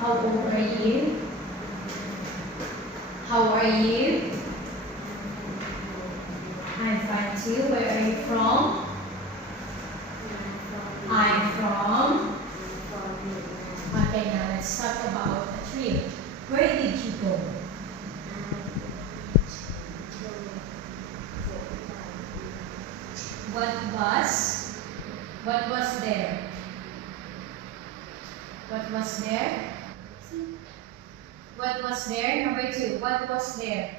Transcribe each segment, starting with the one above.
How old are you? How are you? I'm fine too. Where are you from? I'm from. Okay, now let's talk about a trip. Where did you go? What was there? What was there? What was there? Number 2. What was there?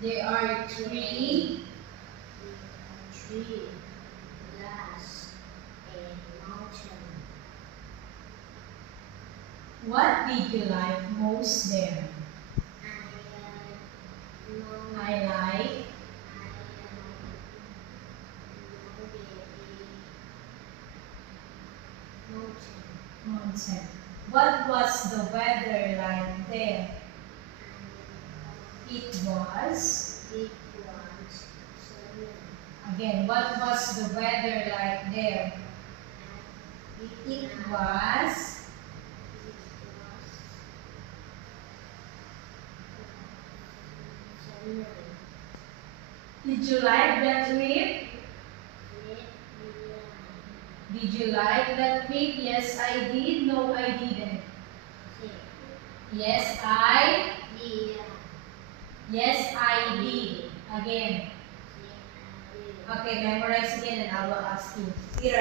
There are three Glass, and mountain. What did you like most there? I like mountain. What was the weather like there? It was. Again, what was the weather like there? It was. Did you like that trip? Did you like that trip? Yes, I did. No, I didn't. Yes, I. Yes, I did. Again. Okay, memorize again and I will ask you. Peter.